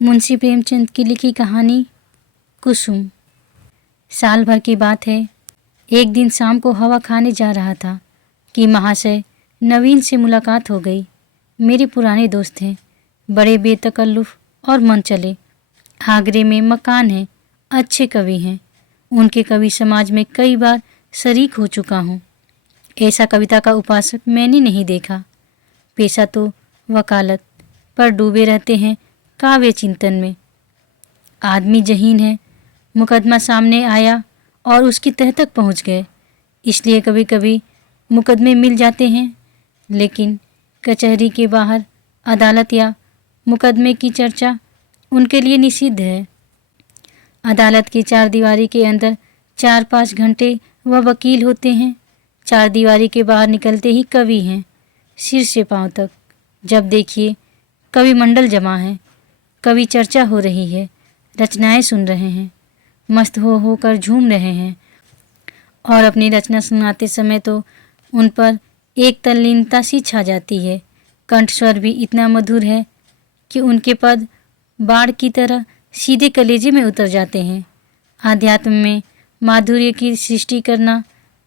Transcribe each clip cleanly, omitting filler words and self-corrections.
मुंशी प्रेमचंद की लिखी कहानी कुसुम। साल भर की बात है। एक दिन शाम को हवा खाने जा रहा था कि महाशय नवीन से मुलाकात हो गई। मेरे पुराने दोस्त हैं, बड़े बेतकल्लुफ़ और मन चले। आगरे में मकान है, अच्छे कवि हैं। उनके कवि समाज में कई बार शरीक हो चुका हूँ। ऐसा कविता का उपासक मैंने नहीं देखा। पेशा तो वकालत, पर डूबे रहते हैं काव्य चिंतन में। आदमी जहीन है, मुकदमा सामने आया और उसकी तह तक पहुंच गए, इसलिए कभी कभी मुकदमे मिल जाते हैं, लेकिन कचहरी के बाहर अदालत या मुकदमे की चर्चा उनके लिए निषिद्ध है। अदालत की चार दीवारी के अंदर 4-5 घंटे वह वकील होते हैं, चार दीवारी के बाहर निकलते ही कवि हैं, सिर से पांव तक। जब देखिए कवि मंडल जमा है, कवि चर्चा हो रही है, रचनाएं सुन रहे हैं, मस्त होकर झूम रहे हैं, और अपनी रचना सुनाते समय तो उन पर एक तल्लीनता सी छा जाती है। कंठस्वर भी इतना मधुर है कि उनके पद बाढ़ की तरह सीधे कलेजे में उतर जाते हैं। आध्यात्म में माधुर्य की सृष्टि करना,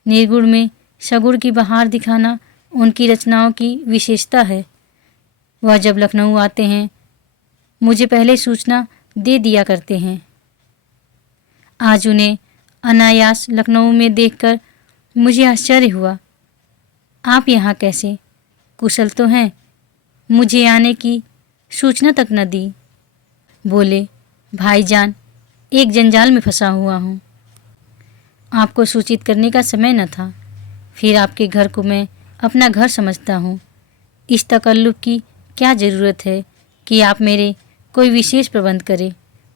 निर्गुण में सगुण की बहार दिखाना उनकी रचनाओं की विशेषता है। वह जब लखनऊ आते हैं मुझे पहले सूचना दे दिया करते हैं। आज उन्हें अनायास लखनऊ में देखकर मुझे आश्चर्य हुआ। आप यहाँ कैसे? कुशल तो हैं? मुझे आने की सूचना तक न दी। बोले, भाईजान, एक जंजाल में फंसा हुआ हूँ। आपको सूचित करने का समय न था। फिर आपके घर को मैं अपना घर समझता हूँ। इस तकल्लुफ़ की क्या ज़रूरत है कि आप मेरे कोई विशेष प्रबंध करें।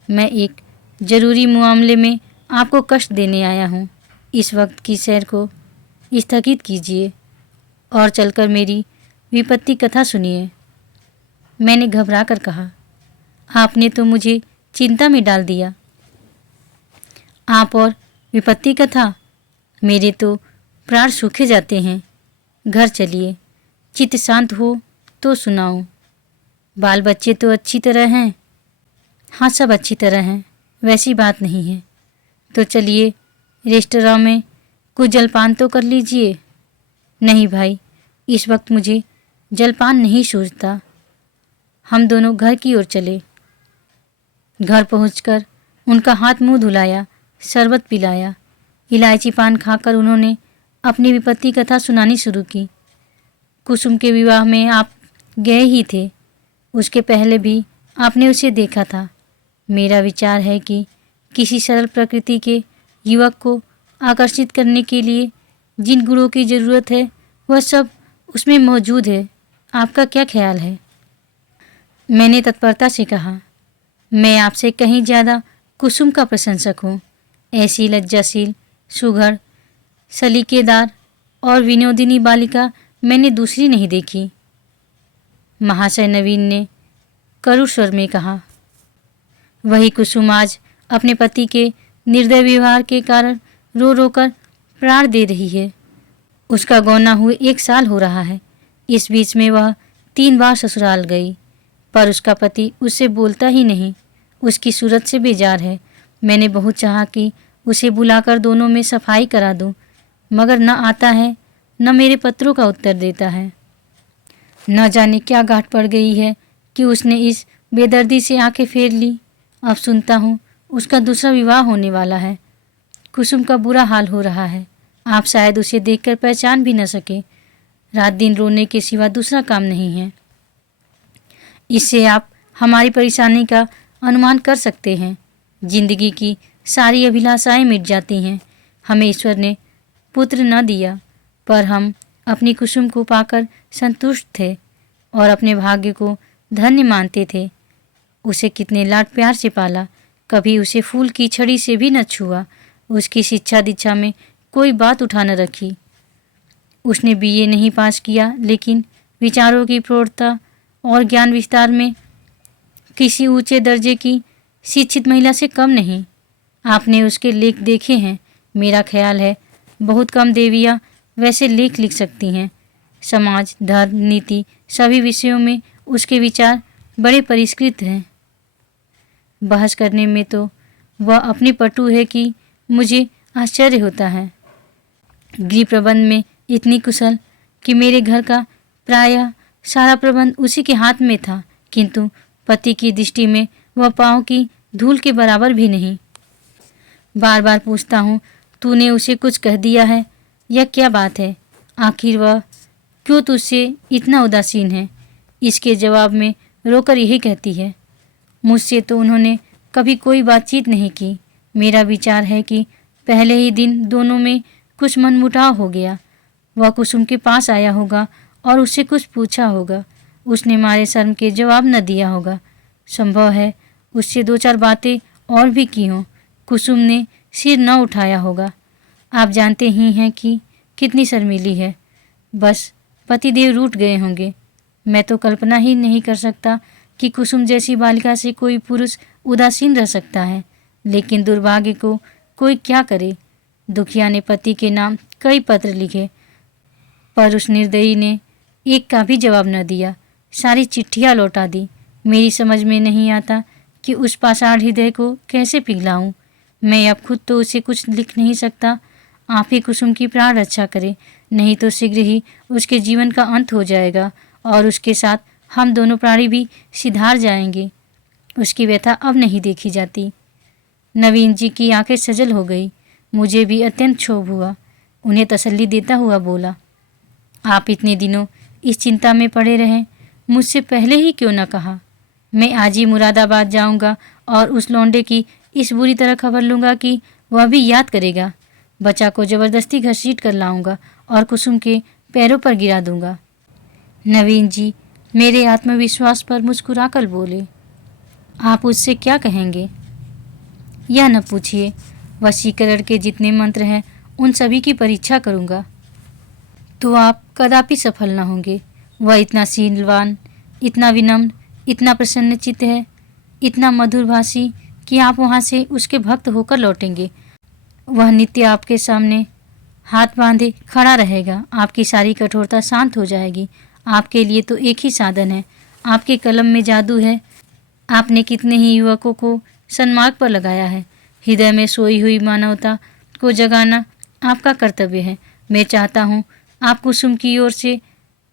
मैं एक ज़रूरी मामले में आपको कष्ट देने आया हूँ। इस वक्त की सैर को स्थगित कीजिए और चलकर मेरी विपत्ति कथा सुनिए। मैंने घबरा कर कहा, आपने तो मुझे चिंता में डाल दिया। आप और विपत्ति कथा? मेरे तो प्राण सूखे जाते हैं। घर चलिए, चित्त शांत हो तो सुनाऊं। बाल बच्चे तो अच्छी तरह हैं? हाँ, सब अच्छी तरह हैं, वैसी बात नहीं है। तो चलिए रेस्तरां में कुछ जलपान तो कर लीजिए। नहीं भाई, इस वक्त मुझे जलपान नहीं सूझता। हम दोनों घर की ओर चले। घर पहुंचकर उनका हाथ मुंह धुलाया, शरबत पिलाया। इलायची पान खाकर उन्होंने अपनी विपत्ति कथा सुनानी शुरू की। कुसुम के विवाह में आप गए ही थे, उसके पहले भी आपने उसे देखा था। मेरा विचार है कि किसी सरल प्रकृति के युवक को आकर्षित करने के लिए जिन गुणों की ज़रूरत है वह सब उसमें मौजूद है। आपका क्या ख्याल है? मैंने तत्परता से कहा, मैं आपसे कहीं ज़्यादा कुसुम का प्रशंसक हूँ। ऐसी लज्जाशील, सुघड़, सलीकेदार और विनोदिनी बालिका मैंने दूसरी नहीं देखी। महाशय नवीन ने करुण स्वर में कहा। वही कुसुम आज अपने पति के निर्दय व्यवहार के कारण रो रो कर प्राण दे रही है। उसका गौना हुए 1 साल हो रहा है। इस बीच में वह 3 बार ससुराल गई, पर उसका पति उससे बोलता ही नहीं, उसकी सूरत से बेजार है। मैंने बहुत चाहा कि उसे बुलाकर दोनों में सफाई करा दूं, मगर न आता है, न मेरे पत्रों का उत्तर देता है। न जाने क्या गांठ पड़ गई है कि उसने इस बेदर्दी से आंखें फेर ली। अब सुनता हूँ उसका दूसरा विवाह होने वाला है। कुसुम का बुरा हाल हो रहा है। आप शायद उसे देखकर पहचान भी न सके। रात दिन रोने के सिवा दूसरा काम नहीं है। इससे आप हमारी परेशानी का अनुमान कर सकते हैं। जिंदगी की सारी अभिलाषाएं मिट जाती हैं। हमें ईश्वर ने पुत्र न दिया, पर हम अपनी कुसुम को पाकर संतुष्ट थे और अपने भाग्य को धन्य मानते थे। उसे कितने लाड प्यार से पाला, कभी उसे फूल की छड़ी से भी न छुआ। उसकी शिक्षा दीक्षा में कोई बात उठा न रखी। उसने बीए नहीं पास किया, लेकिन विचारों की प्रौढ़ता और ज्ञान विस्तार में किसी ऊंचे दर्जे की शिक्षित महिला से कम नहीं। आपने उसके लेख देखे हैं। मेरा ख्याल है बहुत कम देवियाँ वैसे लेख लिख सकती हैं। समाज, धर्म, नीति, सभी विषयों में उसके विचार बड़े परिष्कृत हैं। बहस करने में तो वह अपनी पटु है कि मुझे आश्चर्य होता है। गृह प्रबंध में इतनी कुशल कि मेरे घर का प्रायः सारा प्रबंध उसी के हाथ में था, किंतु पति की दृष्टि में वह पाँव की धूल के बराबर भी नहीं। बार बार पूछता हूँ, तूने उसे कुछ कह दिया है? यह क्या बात है? आखिर वह क्यों तुझसे इतना उदासीन है? इसके जवाब में रोकर यही कहती है, मुझसे तो उन्होंने कभी कोई बातचीत नहीं की। मेरा विचार है कि पहले ही दिन दोनों में कुछ मनमुटाव हो गया। वह कुसुम के पास आया होगा और उससे कुछ पूछा होगा। उसने मारे शर्म के जवाब न दिया होगा। संभव है उससे 2-4 बातें और भी की हों। कुसुम ने सिर न उठाया होगा। आप जानते ही हैं कि कितनी शर्मीली है। बस पतिदेव रूठ गए होंगे। मैं तो कल्पना ही नहीं कर सकता कि कुसुम जैसी बालिका से कोई पुरुष उदासीन रह सकता है। लेकिन दुर्भाग्य को कोई क्या करे। दुखिया ने पति के नाम कई पत्र लिखे, पर उस निर्दयी ने एक का भी जवाब न दिया। सारी चिट्ठियाँ लौटा दी। मेरी समझ में नहीं आता कि उस पाषाण हृदय को कैसे पिघलाऊं। मैं अब खुद तो उसे कुछ लिख नहीं सकता। आप ही कुसुम की प्राण रक्षा करे, नहीं तो शीघ्र ही उसके जीवन का अंत हो जाएगा और उसके साथ हम दोनों प्राणी भी सिधार जाएंगे। उसकी व्यथा अब नहीं देखी जाती। नवीन जी की आंखें सजल हो गई। मुझे भी अत्यंत क्षोभ हुआ। उन्हें तसल्ली देता हुआ बोला, आप इतने दिनों इस चिंता में पड़े रहें, मुझसे पहले ही क्यों न कहा? मैं आज ही मुरादाबाद जाऊंगा और उस लौंडे की इस बुरी तरह खबर लूँगा कि वह भी याद करेगा। बच्चा को ज़बरदस्ती घसीट कर लाऊंगा और कुसुम के पैरों पर गिरा दूंगा। नवीन जी मेरे आत्मविश्वास पर मुस्कुरा कर बोले, आप उससे क्या कहेंगे? यह न पूछिए। वशीकरण के जितने मंत्र हैं उन सभी की परीक्षा करूंगा, तो आप कदापि सफल न होंगे। वह इतना शीलवान, इतना विनम्र, इतना प्रसन्नचित्त है, इतना मधुरभाषी कि आप वहाँ से उसके भक्त होकर लौटेंगे। वह नित्य आपके सामने हाथ बांधे खड़ा रहेगा। आपकी सारी कठोरता शांत हो जाएगी। आपके लिए तो एक ही साधन है, आपके कलम में जादू है। आपने कितने ही युवकों को सन्मार्ग पर लगाया है। हृदय में सोई हुई मानवता को जगाना आपका कर्तव्य है। मैं चाहता हूँ आप कुसुम की ओर से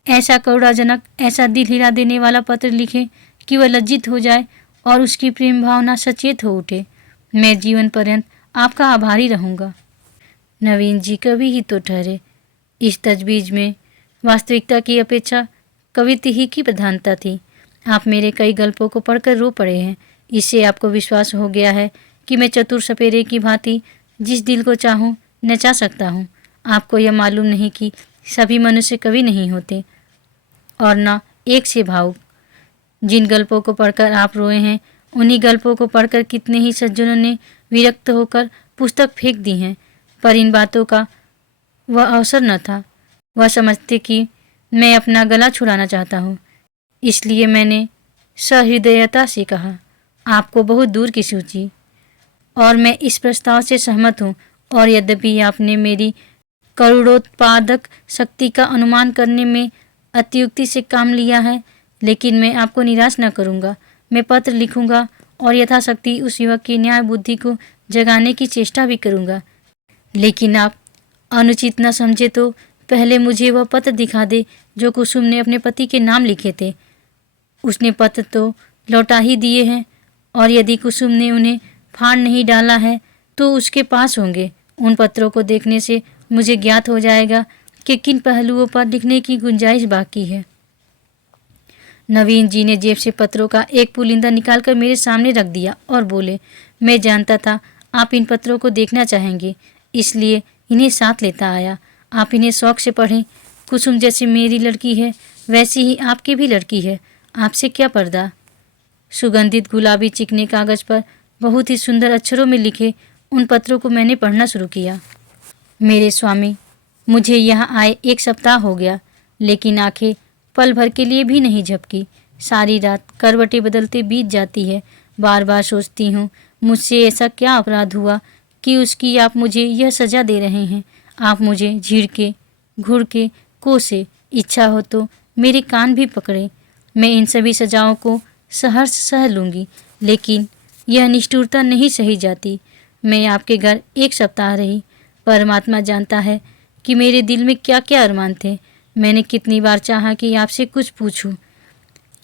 ऐसा करुणाजनक, ऐसा दिल हिला देने वाला पत्र लिखें कि वह लज्जित हो जाए और उसकी प्रेम भावना सचेत हो उठे। मैं जीवन पर्यंत आपका आभारी रहूँगा। नवीन जी कवि ही तो ठहरे। इस तजवीज़ में वास्तविकता की अपेक्षा कवित्व ही की प्रधानता थी। आप मेरे कई गल्पों को पढ़कर रो पड़े हैं। इससे आपको विश्वास हो गया है कि मैं चतुर सपेरे की भांति जिस दिल को चाहूँ नचा सकता हूँ। आपको यह मालूम नहीं कि सभी मनुष्य कवि नहीं होते और न एक से भावुक। जिन गल्पों को पढ़कर आप रोए हैं, उन्हीं गल्पों को पढ़कर कितने ही सज्जनों ने विरक्त होकर पुस्तक फेंक दी हैं। पर इन बातों का वह अवसर न था। वह समझते कि मैं अपना गला छुड़ाना चाहता हूँ। इसलिए मैंने सहृदयता से कहा, आपको बहुत दूर की सूची, और मैं इस प्रस्ताव से सहमत हूँ। और यद्यपि आपने मेरी करोड़ोत्पादक शक्ति का अनुमान करने में अतियुक्ति से काम लिया है, लेकिन मैं आपको निराश न करूँगा। मैं पत्र लिखूँगा और यथाशक्ति उस युवक की न्याय बुद्धि को जगाने की चेष्टा भी करूँगा। लेकिन आप अनुचित न समझे तो पहले मुझे वह पत्र दिखा दे जो कुसुम ने अपने पति के नाम लिखे थे। उसने पत्र तो लौटा ही दिए हैं, और यदि कुसुम ने उन्हें फाड़ नहीं डाला है तो उसके पास होंगे। उन पत्रों को देखने से मुझे ज्ञात हो जाएगा कि किन पहलुओं पर लिखने की गुंजाइश बाकी है। नवीन जी ने जेब से पत्रों का एक पुलिंदा निकालकर मेरे सामने रख दिया और बोले, मैं जानता था आप इन पत्रों को देखना चाहेंगे, इसलिए इन्हें साथ लेता आया। आप इन्हें शौक से पढ़ें। कुसुम जैसी मेरी लड़की है, वैसी ही आपकी भी लड़की है। आपसे क्या पर्दा। सुगंधित गुलाबी चिकने कागज पर बहुत ही सुंदर अक्षरों में लिखे उन पत्रों को मैंने पढ़ना शुरू किया। मेरे स्वामी, मुझे यहाँ आए 1 सप्ताह हो गया, लेकिन आंखें पल भर के लिए भी नहीं झपकी। सारी रात करवटें बदलते बीत जाती है। बार बार सोचती हूँ, मुझसे ऐसा क्या अपराध हुआ कि उसकी आप मुझे यह सज़ा दे रहे हैं। आप मुझे झिड़के, घुड़के, कोसे, इच्छा हो तो मेरे कान भी पकड़े। मैं इन सभी सजाओं को सहर्ष सह लूँगी, लेकिन यह निष्ठुरता नहीं सही जाती। मैं आपके घर 1 सप्ताह रही। परमात्मा जानता है कि मेरे दिल में क्या क्या अरमान थे। मैंने कितनी बार चाहा कि आपसे कुछ पूछूं,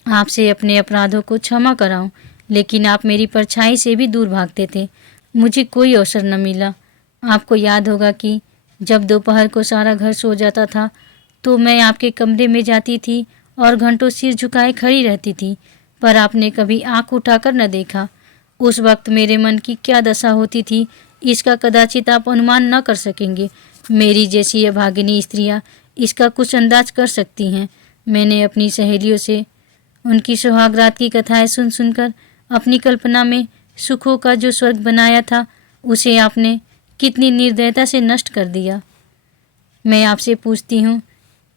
आपसे अपने अपराधों को क्षमा कराऊं, लेकिन आप मेरी परछाई से भी दूर भागते थे। मुझे कोई अवसर न मिला। आपको याद होगा कि जब दोपहर को सारा घर सो जाता था तो मैं आपके कमरे में जाती थी और घंटों सिर झुकाए खड़ी रहती थी, पर आपने कभी आंख उठाकर न देखा। उस वक्त मेरे मन की क्या दशा होती थी इसका कदाचित आप अनुमान न कर सकेंगे। मेरी जैसी अभागिनी स्त्रियां इसका कुछ अंदाज कर सकती हैं। मैंने अपनी सहेलियों से उनकी सुहागरात की कथाएं सुन सुनकर अपनी कल्पना में सुखों का जो स्वर्ग बनाया था उसे आपने कितनी निर्दयता से नष्ट कर दिया। मैं आपसे पूछती हूँ,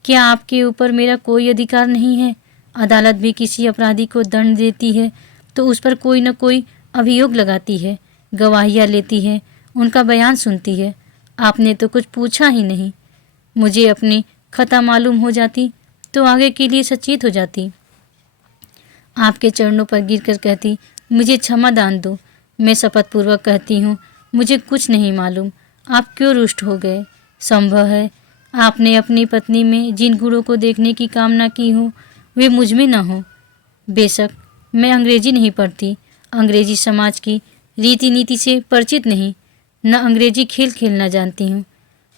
क्या आपके ऊपर मेरा कोई अधिकार नहीं है? अदालत भी किसी अपराधी को दंड देती है तो उस पर कोई न कोई अभियोग लगाती है, गवाहियाँ लेती है, उनका बयान सुनती है। आपने तो कुछ पूछा ही नहीं। मुझे अपनी खता मालूम हो जाती तो आगे के लिए सचेत हो जाती। आपके चरणों पर गिरकर कहती, मुझे क्षमा दान दो। मैं शपथपूर्वक कहती हूँ, मुझे कुछ नहीं मालूम आप क्यों रुष्ट हो गए। संभव है आपने अपनी पत्नी में जिन गुणों को देखने की कामना की हो वे मुझ में न हो। बेशक मैं अंग्रेजी नहीं पढ़ती, अंग्रेजी समाज की रीति नीति से परिचित नहीं, न अंग्रेजी खेल खेलना जानती हूँ।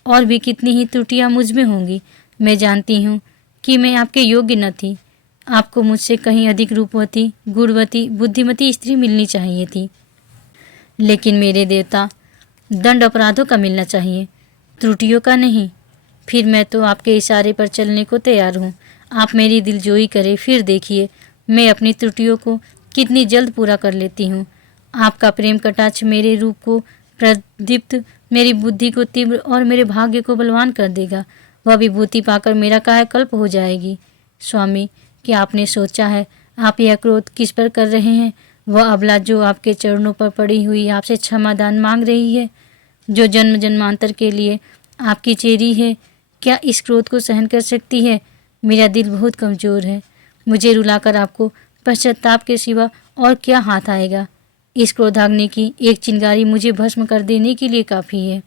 और भी कितनी ही त्रुटियाँ मुझ में होंगी। मैं जानती हूँ कि मैं आपके योग्य न थी। आपको मुझसे कहीं अधिक रूपवती, गुणवती, बुद्धिमती स्त्री मिलनी चाहिए थी। लेकिन मेरे देवता, दंड अपराधों का मिलना चाहिए, त्रुटियों का नहीं। फिर मैं तो आपके इशारे पर चलने को तैयार हूँ। आप मेरी दिलजोई करें, फिर देखिए मैं अपनी त्रुटियों को कितनी जल्द पूरा कर लेती हूँ। आपका प्रेम कटाक्ष मेरे रूप को प्रदीप्त, मेरी बुद्धि को तीव्र और मेरे भाग्य को बलवान कर देगा। वह विभूति पाकर मेरा कायाकल्प हो जाएगी। स्वामी, क्या आपने सोचा है आप यह क्रोध किस पर कर रहे हैं? वह अबला जो आपके चरणों पर पड़ी हुई आपसे क्षमादान मांग रही है, जो जन्म जन्मांतर के लिए आपकी चेरी है, क्या इस क्रोध को सहन कर सकती है? मेरा दिल बहुत कमज़ोर है। मुझे रुलाकर आपको पश्चाताप के सिवा और क्या हाथ आएगा? इस क्रोधाग्नि की एक चिंगारी मुझे भस्म कर देने के लिए काफ़ी है।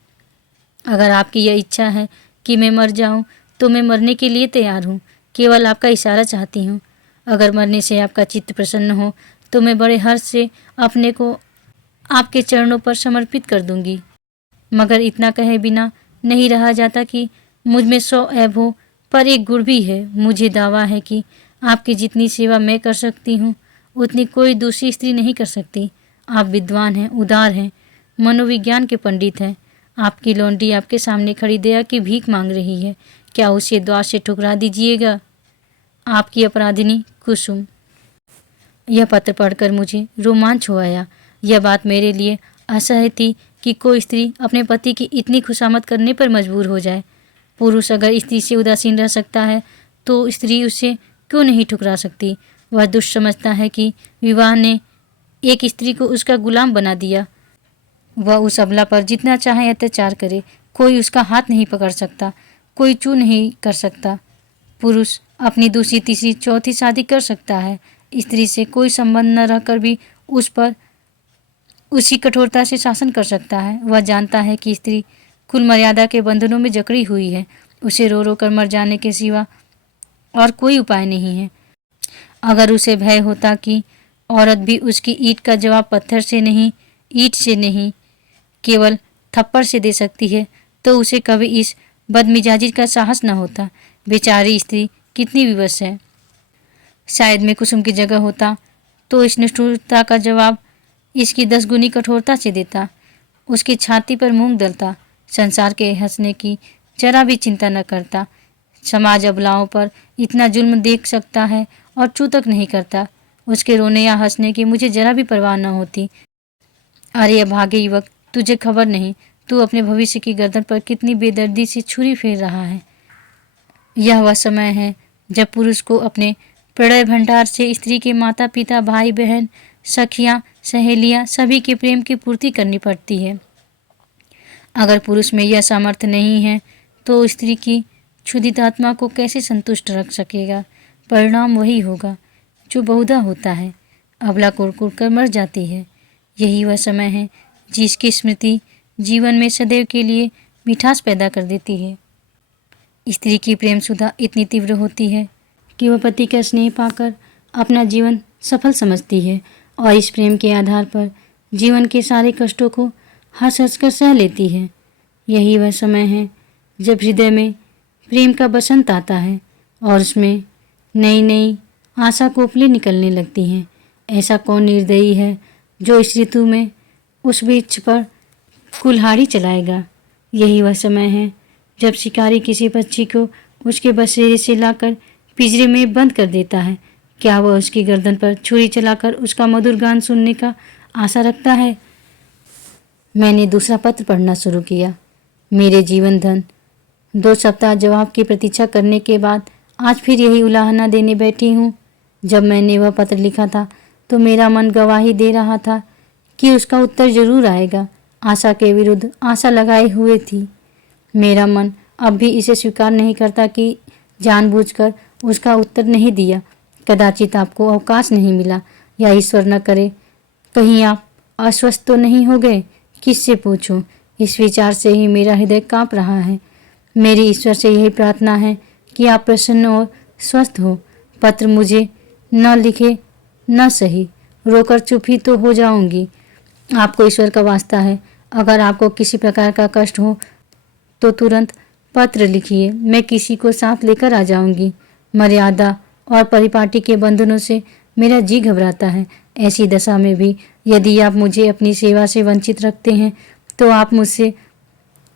अगर आपकी यह इच्छा है कि मैं मर जाऊं, तो मैं मरने के लिए तैयार हूं। केवल आपका इशारा चाहती हूं। अगर मरने से आपका चित्त प्रसन्न हो तो मैं बड़े हर्ष से अपने को आपके चरणों पर समर्पित कर दूंगी। मगर इतना कहे बिना नहीं रहा जाता कि मुझ में 100 ऐब हो, पर एक गुण भी है। मुझे दावा है कि आपकी जितनी सेवा मैं कर सकती हूँ उतनी कोई दूसरी स्त्री नहीं कर सकती। आप विद्वान हैं, उदार हैं, मनोविज्ञान के पंडित हैं। आपकी लौंडी आपके सामने खड़ी दया की भीख मांग रही है, क्या उसे द्वार से ठुकरा दीजिएगा? आपकी अपराधिनी कुसुम। यह पत्र पढ़कर मुझे रोमांच हो आया। यह बात मेरे लिए असह्य थी कि कोई स्त्री अपने पति की इतनी खुशामद करने पर मजबूर हो जाए। पुरुष अगर स्त्री से उदासीन रह सकता है तो स्त्री उसे क्यों नहीं ठुकरा सकती? वह दुष्ट समझता है कि विवाह ने एक स्त्री को उसका गुलाम बना दिया। वह उस अबला पर जितना चाहे अत्याचार करे, कोई उसका हाथ नहीं पकड़ सकता, कोई चू नहीं कर सकता। पुरुष अपनी दूसरी, तीसरी, चौथी शादी कर सकता है। स्त्री से कोई संबंध न रहकर भी उस पर उसी कठोरता से शासन कर सकता है। वह जानता है कि स्त्री कुल मर्यादा के बंधनों में जकड़ी हुई है। उसे रो रो कर मर जाने के सिवा और कोई उपाय नहीं है। अगर उसे भय होता कि औरत भी उसकी ईंट का जवाब पत्थर से नहीं, ईंट से नहीं, केवल थप्पड़ से दे सकती है, तो उसे कभी इस बदमिजाजी का साहस न होता। बेचारी स्त्री कितनी विवश है। शायद मैं कुसुम की जगह होता तो इस निष्ठुरता का जवाब इसकी 10 गुनी कठोरता से देता, उसकी छाती पर मूंग दलता, संसार के हंसने की जरा भी चिंता न करता। समाज अबलाओं पर इतना जुल्म देख सकता है और चू तक नहीं करता। उसके रोने या हंसने की मुझे जरा भी परवाह न होती। अरे अभागे युवक, तुझे खबर नहीं, तू अपने भविष्य की गर्दन पर कितनी बेदर्दी से छुरी फेर रहा है। यह वह समय है जब पुरुष को अपने प्रणय भंडार से स्त्री के माता पिता, भाई बहन, सखियाँ, सहेलियाँ सभी के प्रेम की पूर्ति करनी पड़ती है। अगर पुरुष में यह सामर्थ्य नहीं है तो स्त्री की क्षुधित आत्मा को कैसे संतुष्ट रख सकेगा? परिणाम वही होगा जो बहुधा होता है। अबला कुड़कुड़ कर मर जाती है। यही वह समय है जिसकी स्मृति जीवन में सदैव के लिए मिठास पैदा कर देती है। स्त्री की प्रेम सुधा इतनी तीव्र होती है कि वह पति का स्नेह पाकर अपना जीवन सफल समझती है और इस प्रेम के आधार पर जीवन के सारे कष्टों को हंस हंस कर सह लेती है। यही वह समय है जब हृदय में प्रेम का बसंत आता है और उसमें नई नई आशा कोपलें निकलने लगती हैं। ऐसा कौन निर्दयी है जो इस ऋतु में उस वृक्ष पर कुल्हाड़ी चलाएगा। यही वह समय है जब शिकारी किसी पक्षी को उसके बसेरे से लाकर पिंजरे में बंद कर देता है। क्या वह उसकी गर्दन पर छुरी चलाकर उसका मधुर गान सुनने का आशा रखता है। मैंने दूसरा पत्र पढ़ना शुरू किया। मेरे जीवन धन 2 सप्ताह जवाब की प्रतीक्षा करने के बाद आज फिर यही उलाहना देने बैठी हूँ। जब मैंने वह पत्र लिखा था तो मेरा मन गवाही दे रहा था कि उसका उत्तर जरूर आएगा। आशा के विरुद्ध आशा लगाए हुए थी। मेरा मन अब भी इसे स्वीकार नहीं करता कि जानबूझकर उसका उत्तर नहीं दिया। कदाचित आपको अवकाश नहीं मिला या ईश्वर न करे कहीं आप अस्वस्थ तो नहीं हो गए। किससे पूछूं? इस विचार से ही मेरा हृदय कांप रहा है। मेरी ईश्वर से यही प्रार्थना है कि आप प्रसन्न और स्वस्थ हो। पत्र मुझे न लिखे न सही, रोकर चुप ही तो हो जाऊंगी। आपको ईश्वर का वास्ता है, अगर आपको किसी प्रकार का कष्ट हो तो तुरंत पत्र लिखिए। मैं किसी को साथ लेकर आ जाऊंगी। मर्यादा और परिपाटी के बंधनों से मेरा जी घबराता है। ऐसी दशा में भी यदि आप मुझे अपनी सेवा से वंचित रखते हैं तो आप मुझसे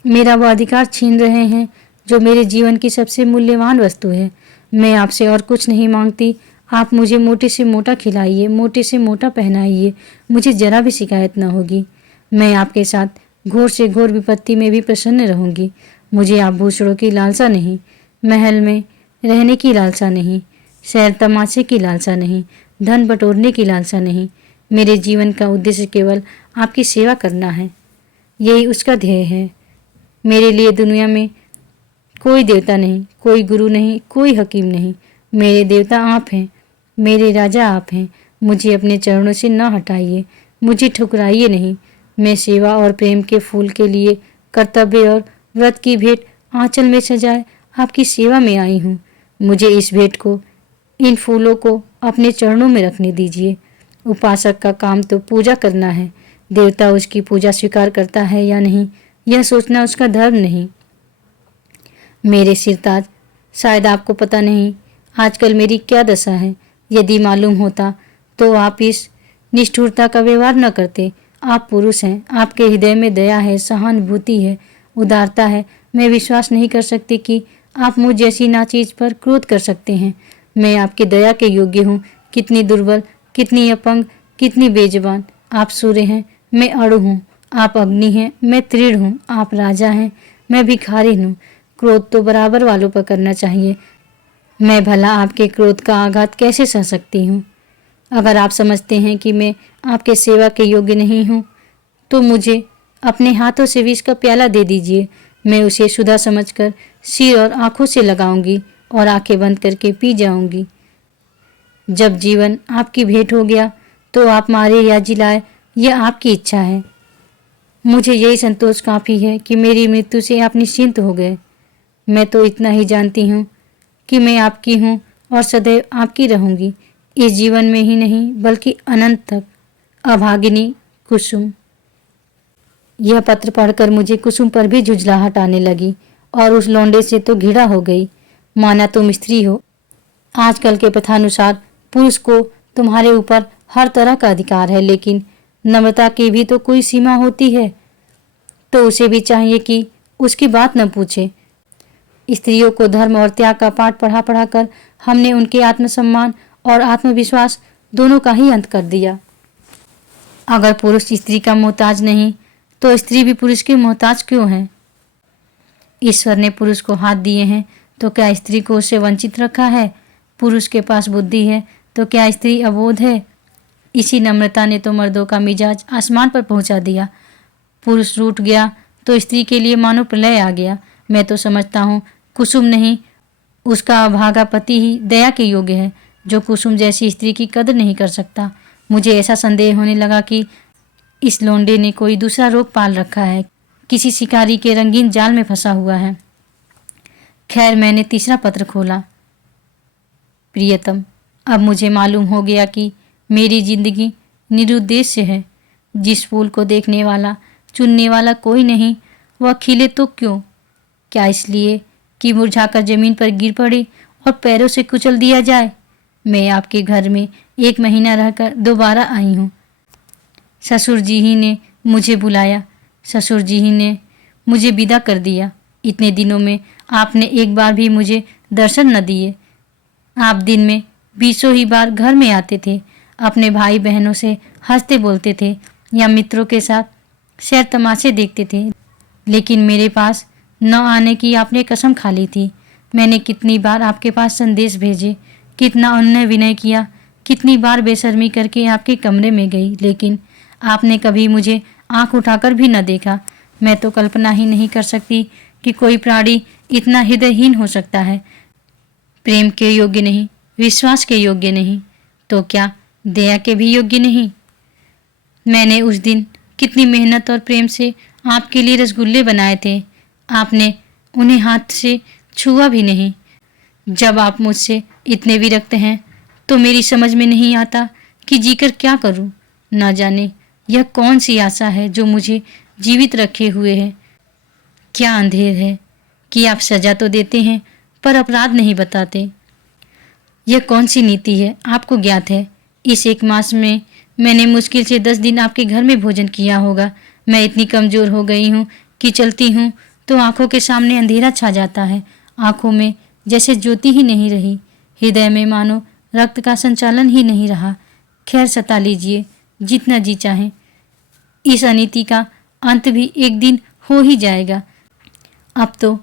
मेरा वह अधिकार छीन रहे हैं जो मेरे जीवन की सबसे मूल्यवान वस्तु है। मैं आपसे और कुछ नहीं मांगती। आप मुझे मोटे से मोटा खिलाइए, मोटे से मोटा पहनाइए, मुझे जरा भी शिकायत न होगी। मैं आपके साथ घोर से घोर विपत्ति में भी प्रसन्न रहूंगी। मुझे आभूषणों की लालसा नहीं, महल में रहने की लालसा नहीं, सैर तमाशे की लालसा नहीं, धन बटोरने की लालसा नहीं। मेरे जीवन का उद्देश्य केवल आपकी सेवा करना है। यही उसका ध्येय है। मेरे लिए दुनिया में कोई देवता नहीं, कोई गुरु नहीं, कोई हकीम नहीं। मेरे देवता आप हैं, मेरे राजा आप हैं। मुझे अपने चरणों से न हटाइए, मुझे ठुकराइए नहीं। मैं सेवा और प्रेम के फूल के लिए कर्तव्य और व्रत की भेंट आंचल में सजाए आपकी सेवा में आई हूँ। मुझे इस भेंट को, इन फूलों को अपने चरणों में रखने दीजिए। उपासक का काम तो पूजा करना है। देवता उसकी पूजा स्वीकार करता है या नहीं, यह सोचना उसका धर्म नहीं। मेरे सिरताज, शायद आपको पता नहीं आजकल मेरी क्या दशा है। यदि मालूम होता तो आप इस निष्ठुरता का व्यवहार न करते। आप पुरुष हैं, आपके हृदय में दया है, सहानुभूति है, उदारता है। मैं विश्वास नहीं कर सकती कि आप मुझ जैसी नाचीज पर क्रोध कर सकते हैं। मैं आपकी दया के योग्य हूँ। कितनी दुर्बल, कितनी अपंग, कितनी बेजुबान। आप सूर्य हैं, मैं अणु हूँ। आप अग्नि हैं, मैं तृण हूँ। आप राजा हैं, मैं भिखारी हूँ। क्रोध तो बराबर वालों पर करना चाहिए। मैं भला आपके क्रोध का आघात कैसे सह सकती हूँ? अगर आप समझते हैं कि मैं आपके सेवा के योग्य नहीं हूँ तो मुझे अपने हाथों से विष का प्याला दे दीजिए। मैं उसे सुधा समझकर सिर और आंखों से लगाऊंगी और आंखें बंद करके पी जाऊंगी। जब जीवन आपकी भेंट हो गया तो आप मारे या जिलाए, यह आपकी इच्छा है। मुझे यही संतोष काफ़ी है कि मेरी मृत्यु से आप निश्चिंत हो गए। मैं तो इतना ही जानती हूँ कि मैं आपकी हूँ और सदैव आपकी रहूँगी, इस जीवन में ही नहीं बल्कि अनंत तक। अभागिनी कुसुम। यह पत्र पढ़कर मुझे कुसुम पर भी झुंझलाहट आने लगी और उस लौंडे से तो घृणा हो गई। माना तुम स्त्री हो, आजकल के प्रथानुसार पुरुष को तुम्हारे ऊपर हर तरह का अधिकार है, लेकिन नम्रता की भी तो कोई सीमा होती है। तो उसे भी चाहिए कि उसकी बात न पूछे। स्त्रियों को धर्म और त्याग का पाठ पढ़ा पढ़ा कर हमने उनके आत्मसम्मान और आत्मविश्वास दोनों का ही अंत कर दिया। अगर पुरुष स्त्री का मोहताज नहीं तो स्त्री भी पुरुष के मोहताज क्यों है? ईश्वर ने पुरुष को हाथ दिए हैं तो क्या स्त्री को उससे वंचित रखा है? पुरुष के पास बुद्धि है तो क्या स्त्री अबोध है? इसी नम्रता ने तो मर्दों का मिजाज आसमान पर पहुंचा दिया। पुरुष रूठ गया तो स्त्री के लिए मानो प्रलय आ गया। मैं तो समझता हूँ कुसुम नहीं, उसका अभागा पति ही दया के योग्य है, जो कुसुम जैसी स्त्री की कदर नहीं कर सकता। मुझे ऐसा संदेह होने लगा कि इस लौंडे ने कोई दूसरा रोग पाल रखा है, किसी शिकारी के रंगीन जाल में फंसा हुआ है। खैर, मैंने तीसरा पत्र खोला। प्रियतम, अब मुझे मालूम हो गया कि मेरी जिंदगी निरुद्देश्य है। जिस फूल को देखने वाला, चुनने वाला कोई नहीं, वह खिले तो क्यों? क्या इसलिए कि मुरझाकर जमीन पर गिर पड़े और पैरों से कुचल दिया जाए? मैं आपके घर में 1 महीना रहकर दोबारा आई हूँ। ससुर जी ही ने मुझे बुलाया, ससुर जी ही ने मुझे विदा कर दिया। इतने दिनों में आपने एक बार भी मुझे दर्शन न दिए। आप दिन में 20 ही बार घर में आते थे, अपने भाई बहनों से हंसते बोलते थे या मित्रों के साथ सैर तमाशे देखते थे, लेकिन मेरे पास न आने की आपने कसम खा ली थी। मैंने कितनी बार आपके पास संदेश भेजे, कितना अनुनय विनय किया, कितनी बार बेशर्मी करके आपके कमरे में गई, लेकिन आपने कभी मुझे आंख उठाकर भी न देखा। मैं तो कल्पना ही नहीं कर सकती कि कोई प्राणी इतना हृदयहीन हो सकता है। प्रेम के योग्य नहीं, विश्वास के योग्य नहीं, तो क्या दया के भी योग्य नहीं? मैंने उस दिन कितनी मेहनत और प्रेम से आपके लिए रसगुल्ले बनाए थे, आपने उन्हें हाथ से छुआ भी नहीं। जब आप मुझसे इतने विरक्त हैं तो मेरी समझ में नहीं आता कि जीकर क्या करूं। न जाने यह कौन सी आशा है जो मुझे जीवित रखे हुए है। क्या अंधेर है कि आप सजा तो देते हैं पर अपराध नहीं बताते। यह कौन सी नीति है, आपको ज्ञात है। इस 1 मास में मैंने मुश्किल से 10 दिन आपके घर में भोजन किया होगा। मैं इतनी कमज़ोर हो गई हूँ कि चलती हूँ तो आंखों के सामने अंधेरा छा जाता है। आंखों में जैसे ज्योति ही नहीं रही, हृदय में मानो रक्त का संचालन ही नहीं रहा। खैर, सता लीजिए जितना जी चाहें। इस अनीति का अंत भी एक दिन हो ही जाएगा। अब तो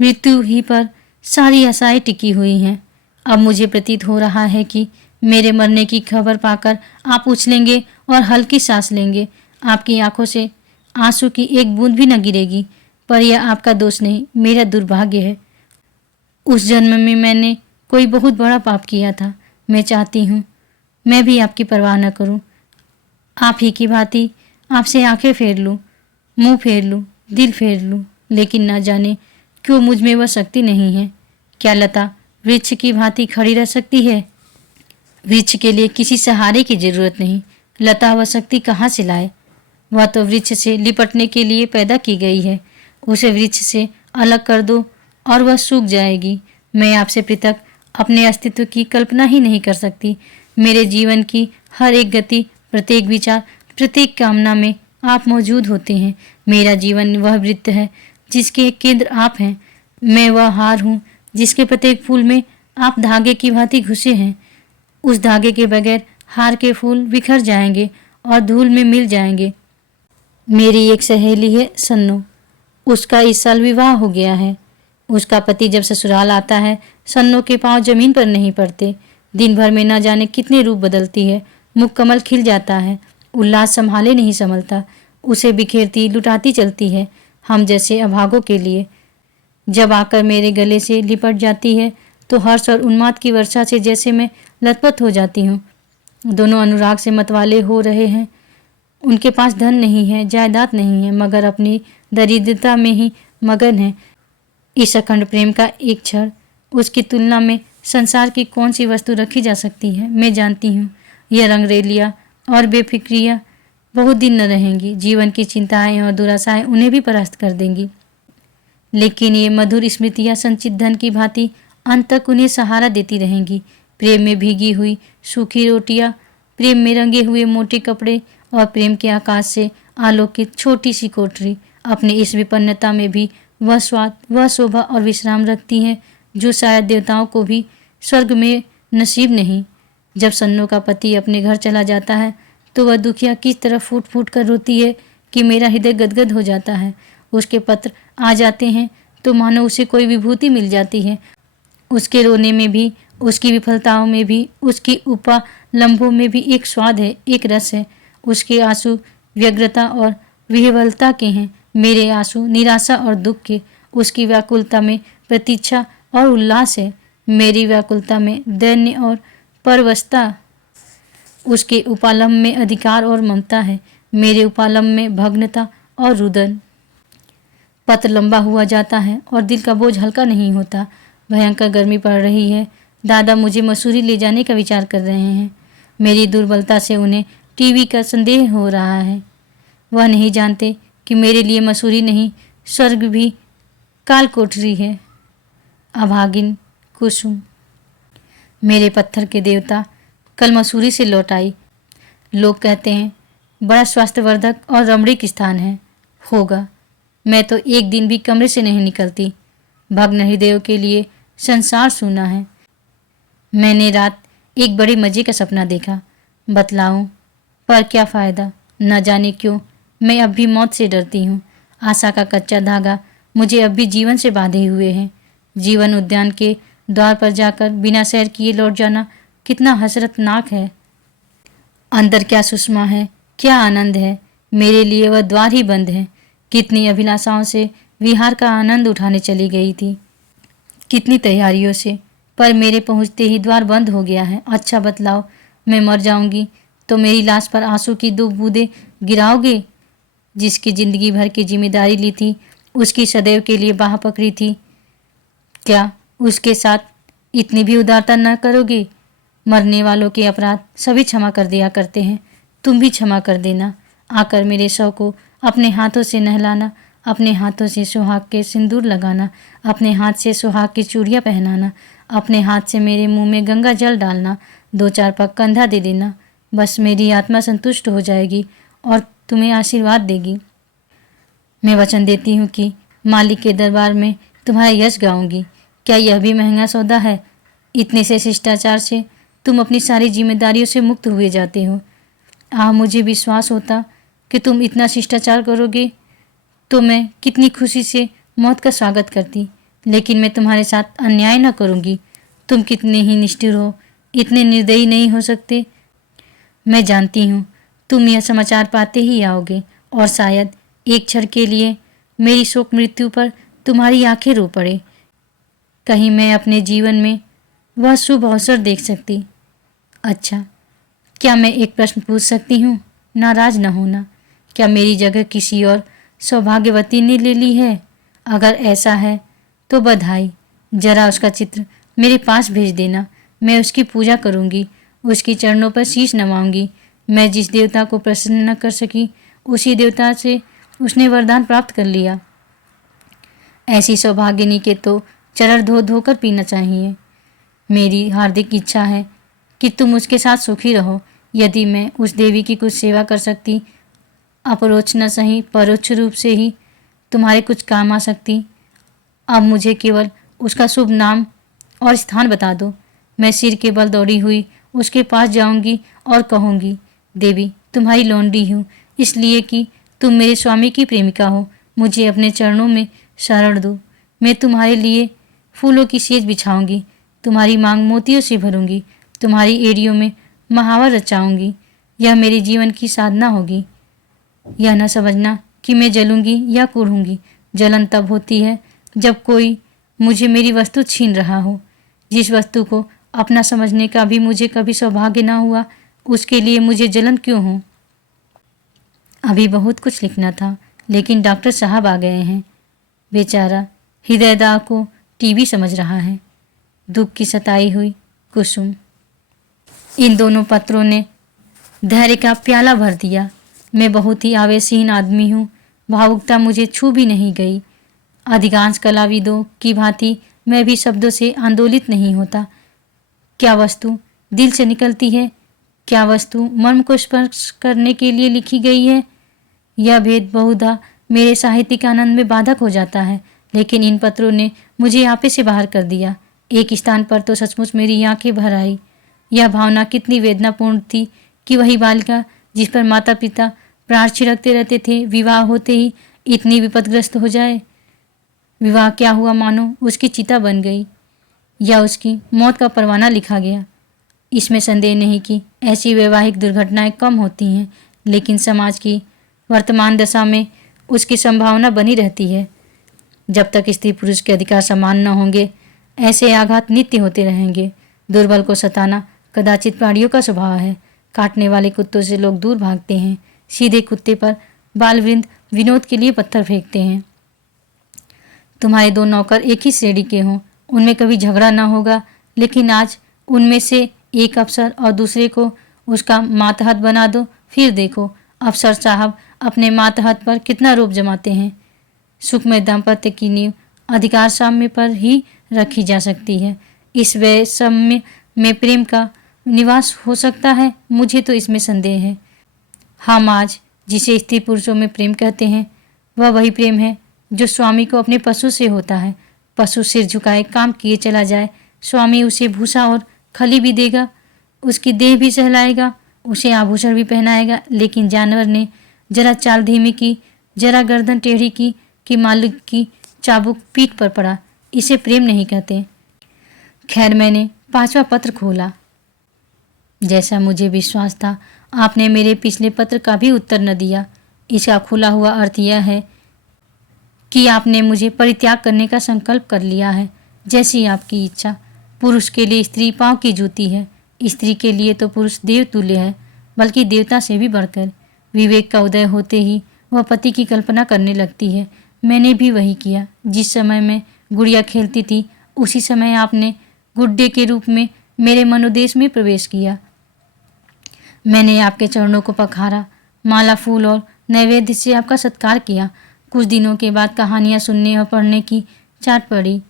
मृत्यु ही पर सारी आशाएं टिकी हुई हैं। अब मुझे प्रतीत हो रहा है कि मेरे मरने की खबर पाकर आप उछलेंगे और हल्की सांस लेंगे। आपकी आंखों से आंसू की एक बूंद भी न गिरेगी, पर यह आपका दोष नहीं, मेरा दुर्भाग्य है। उस जन्म में मैंने कोई बहुत बड़ा पाप किया था। मैं चाहती हूँ मैं भी आपकी परवाह न करूँ, आप ही की भांति आपसे आंखें फेर लूँ, मुंह फेर लूँ, दिल फेर लूँ, लेकिन न जाने क्यों मुझ में वह शक्ति नहीं है। क्या लता वृक्ष की भांति खड़ी रह सकती है? वृक्ष के लिए किसी सहारे की जरूरत नहीं। लता वह शक्ति कहाँ से लाए? वह तो वृक्ष से लिपटने के लिए पैदा की गई है। उसे वृक्ष से अलग कर दो और वह सूख जाएगी। मैं आपसे पृथक अपने अस्तित्व की कल्पना ही नहीं कर सकती। मेरे जीवन की हर एक गति, प्रत्येक विचार, प्रत्येक कामना में आप मौजूद होते हैं। मेरा जीवन वह वृत्त है जिसके केंद्र आप हैं। मैं वह हार हूँ जिसके प्रत्येक फूल में आप धागे की भांति घुसे हैं। उस धागे के बगैर हार के फूल बिखर जाएंगे और धूल में मिल जाएंगे। मेरी एक सहेली है सन्नू, उसका इस साल विवाह हो गया है। उसका पति जब ससुराल आता है, सन्नू के पांव जमीन पर नहीं पड़ते। दिन भर में न जाने कितने रूप बदलती है। मुख कमल खिल जाता है, उल्लास संभाले नहीं संभलता। उसे बिखेरती लुटाती चलती है, हम जैसे अभागों के लिए। जब आकर मेरे गले से लिपट जाती है तो हर्ष और उन्माद की वर्षा से जैसे मैं लथपथ हो जाती हूँ। दोनों अनुराग से मतवाले हो रहे हैं। उनके पास धन नहीं है, जायदाद नहीं है, मगर अपनी दरिद्रता में ही मगन है। इस अखंड प्रेम का एक क्षण, उसकी तुलना में संसार की कौन सी वस्तु रखी जा सकती है? मैं जानती हूँ यह रंगरेलियाँ और बेफिक्रियाँ बहुत दिन न रहेंगी। जीवन की चिंताएं और दुराशाएं उन्हें भी परास्त कर देंगी, लेकिन ये मधुर स्मृतियाँ संचित धन की भांति अंत तक उन्हें सहारा देती रहेंगी। प्रेम में भीगी हुई सूखी रोटियाँ, प्रेम में रंगे हुए मोटे कपड़े और प्रेम के आकाश से आलोकित छोटी सी कोठरी अपनी इस विपन्नता में भी वह स्वाद, वह शोभा और विश्राम रखती हैं जो शायद देवताओं को भी स्वर्ग में नसीब नहीं। जब सन्नो का पति अपने घर चला जाता है तो वह दुखिया किस तरह फूट फूट कर रोती है कि मेरा हृदय गदगद हो जाता है। उसके पत्र आ जाते हैं तो मानो उसे कोई विभूति मिल जाती है। उसके रोने में भी, उसकी विफलताओं में भी, उसकी उपालंभों में भी एक स्वाद है, एक रस है। उसके आंसू व्यग्रता और विह्वलता के हैं, मेरे आंसू निराशा और दुख के। उसकी व्याकुलता में प्रतीक्षा और उल्लास है, मेरी व्याकुलता में दैन्य और परवशता। उसके उपालंब में अधिकार और ममता है, मेरे उपालम में भग्नता और रुदन। पत्र लंबा हुआ जाता है और दिल का बोझ हल्का नहीं होता। भयंकर गर्मी पड़ रही है। दादा मुझे मसूरी ले जाने का विचार कर रहे हैं। मेरी दुर्बलता से उन्हें टीवी का संदेह हो रहा है। वह नहीं जानते कि मेरे लिए मसूरी नहीं, स्वर्ग भी काल कोठरी है। अभागिन कुसुम। मेरे पत्थर के देवता कल मसूरी से लौट आई। लोग कहते हैं बड़ा स्वास्थ्यवर्धक और रमणीक स्थान है। होगा। मैं तो एक दिन भी कमरे से नहीं निकलती। भग्न हृदयों के लिए संसार सूना है। मैंने रात एक बड़े मजे का सपना देखा। बतलाऊं पर क्या फ़ायदा, न जाने क्यों मैं अब भी मौत से डरती हूँ। आशा का कच्चा धागा मुझे अब भी जीवन से बांधे हुए है। जीवन उद्यान के द्वार पर जाकर बिना सैर किए लौट जाना कितना हसरतनाक है। अंदर क्या सुषमा है, क्या आनंद है। मेरे लिए वह द्वार ही बंद है। कितनी अभिलाषाओं से विहार का आनंद उठाने चली गई थी, कितनी तैयारियों से, पर मेरे पहुंचते ही द्वार बंद हो गया है। अच्छा बतलाओ, मैं मर जाऊंगी तो मेरी लाश पर आंसू की 2 बूंदें गिराओगे? जिसकी जिंदगी भर की जिम्मेदारी ली थी, उसकी सदैव के लिए बाह पकड़ी थी, क्या उसके साथ इतनी भी उदारता न करोगे? मरने वालों के अपराध सभी क्षमा कर दिया करते हैं। तुम भी क्षमा कर देना। आकर मेरे शव को अपने हाथों से नहलाना, अपने हाथों से सुहाग के सिंदूर लगाना, अपने हाथ से सुहाग की चूड़ियाँ पहनाना, अपने हाथ से मेरे मुंह में गंगा जल डालना, 2-4 पग कंधा दे देना। बस मेरी आत्मा संतुष्ट हो जाएगी और तुम्हें आशीर्वाद देगी। मैं वचन देती हूँ कि मालिक के दरबार में तुम्हारा यश गाऊंगी। क्या यह भी महंगा सौदा है? इतने से शिष्टाचार से तुम अपनी सारी जिम्मेदारियों से मुक्त हुए जाते हो। मुझे विश्वास होता कि तुम इतना शिष्टाचार करोगे तो मैं कितनी खुशी से मौत का स्वागत करती। लेकिन मैं तुम्हारे साथ अन्याय न करूँगी। तुम कितने ही निष्ठुर हो, इतने निर्दयी नहीं हो सकते। मैं जानती हूँ तुम यह समाचार पाते ही आओगे और शायद एक क्षण के लिए मेरी शोक मृत्यु पर तुम्हारी आंखें रो पड़े। कहीं मैं अपने जीवन में वह शुभ अवसर देख सकती। अच्छा, क्या मैं एक प्रश्न पूछ सकती हूँ? नाराज न होना। क्या मेरी जगह किसी और सौभाग्यवती ने ले ली है? अगर ऐसा है तो बधाई। जरा उसका चित्र मेरे पास भेज देना। मैं उसकी पूजा करूँगी, उसकी चरणों पर शीश नवाऊंगी। मैं जिस देवता को प्रसन्न न कर सकी, उसी देवता से उसने वरदान प्राप्त कर लिया। ऐसी सौभाग्यनी के तो चरण धो धोकर पीना चाहिए। मेरी हार्दिक इच्छा है कि तुम उसके साथ सुखी रहो। यदि मैं उस देवी की कुछ सेवा कर सकती, अपरोक्ष न सही परोक्ष रूप से ही तुम्हारे कुछ काम आ सकती। अब मुझे केवल उसका शुभ नाम और स्थान बता दो। मैं सिर के बल दौड़ी हुई उसके पास जाऊंगी और कहूँगी, देवी तुम्हारी लौंडी हूँ, इसलिए कि तुम मेरे स्वामी की प्रेमिका हो। मुझे अपने चरणों में शरण दो। मैं तुम्हारे लिए फूलों की सेज बिछाऊंगी, तुम्हारी मांग मोतियों से भरूंगी, तुम्हारी एड़ियों में महावर रचाऊंगी। यह मेरे जीवन की साधना होगी। यह न समझना कि मैं जलूंगी या कूढ़ूंगी। जलन तब होती है जब कोई मुझे मेरी वस्तु छीन रहा हो। जिस वस्तु को अपना समझने का भी मुझे कभी सौभाग्य ना हुआ, उसके लिए मुझे जलन क्यों हो? अभी बहुत कुछ लिखना था, लेकिन डॉक्टर साहब आ गए हैं। बेचारा हृदयदा को टीबी समझ रहा है। दुख की सताई हुई कुसुम। इन दोनों पत्रों ने धैर्य का प्याला भर दिया। मैं बहुत ही आवेशहीन आदमी हूँ। भावुकता मुझे छू भी नहीं गई। अधिकांश कलाविदों की भांति मैं भी शब्दों से आंदोलित नहीं होता। क्या वस्तु दिल से निकलती है, क्या वस्तु मर्म को स्पर्श करने के लिए लिखी गई है, यह भेद बहुधा मेरे साहित्यिक आनंद में बाधक हो जाता है। लेकिन इन पत्रों ने मुझे आपे से बाहर कर दिया। एक स्थान पर तो सचमुच मेरी आंखें भर आई। यह भावना कितनी वेदनापूर्ण थी कि वही बालिका जिस पर माता पिता प्राण छिड़कते रहते थे, विवाह होते ही इतनी विपदग्रस्त हो जाए। विवाह क्या हुआ, मानो उसकी चिता बन गई या उसकी मौत का परवाना लिखा गया। इसमें संदेह नहीं कि ऐसी वैवाहिक दुर्घटनाएं कम होती हैं, लेकिन समाज की वर्तमान दशा में उसकी संभावना बनी रहती है। जब तक स्त्री पुरुष के अधिकार समान न होंगे, ऐसे आघात नित्य होते रहेंगे। दुर्बल को सताना कदाचित प्राणियों का स्वभाव है। काटने वाले कुत्तों से लोग दूर भागते हैं, सीधे कुत्ते पर बालवृंद विनोद के लिए पत्थर फेंकते हैं। तुम्हारे 2 नौकर एक ही श्रेणी के हों, उनमें कभी झगड़ा ना होगा, लेकिन आज उनमें से एक अफसर और दूसरे को उसका मातहत बना दो, फिर देखो अफसर साहब अपने मातहत पर कितना रोब जमाते हैं। सुखमय दाम्पत्य की नींव अधिकार साम्य पर ही रखी जा सकती है। इस वैषम्य में प्रेम का निवास हो सकता है, मुझे तो इसमें संदेह है। हम आज जिसे स्त्री पुरुषों में प्रेम कहते हैं, वह वही प्रेम है जो स्वामी को अपने पशु से होता है। पशु सिर झुकाए काम किए चला जाए, स्वामी उसे भूसा और खली भी देगा, उसकी देह भी सहलाएगा, उसे आभूषण भी पहनाएगा, लेकिन जानवर ने जरा चाल धीमी की, जरा गर्दन टेढ़ी की कि मालिक की चाबुक पीठ पर पड़ा। इसे प्रेम नहीं कहते। खैर, मैंने 5वां पत्र खोला। जैसा मुझे विश्वास था, आपने मेरे पिछले पत्र का भी उत्तर न दिया। इसका खुला हुआ अर्थ यह है कि आपने मुझे परित्याग करने का संकल्प कर लिया है। जैसी आपकी इच्छा। पुरुष के लिए स्त्री पांव की जूती है, स्त्री के लिए तो पुरुष देव तुल्य है, बल्कि देवता से भी बढ़कर। विवेक का उदय होते ही वह पति की कल्पना करने लगती है। मैंने भी वही किया। जिस समय मैं गुड़िया खेलती थी, उसी समय आपने गुड्डे के रूप में मेरे मनोदेश में प्रवेश किया। मैंने आपके चरणों को पखारा, माला फूल और नैवेद्य से आपका सत्कार किया। कुछ दिनों के बाद कहानियाँ सुनने और पढ़ने की चाट पड़ी।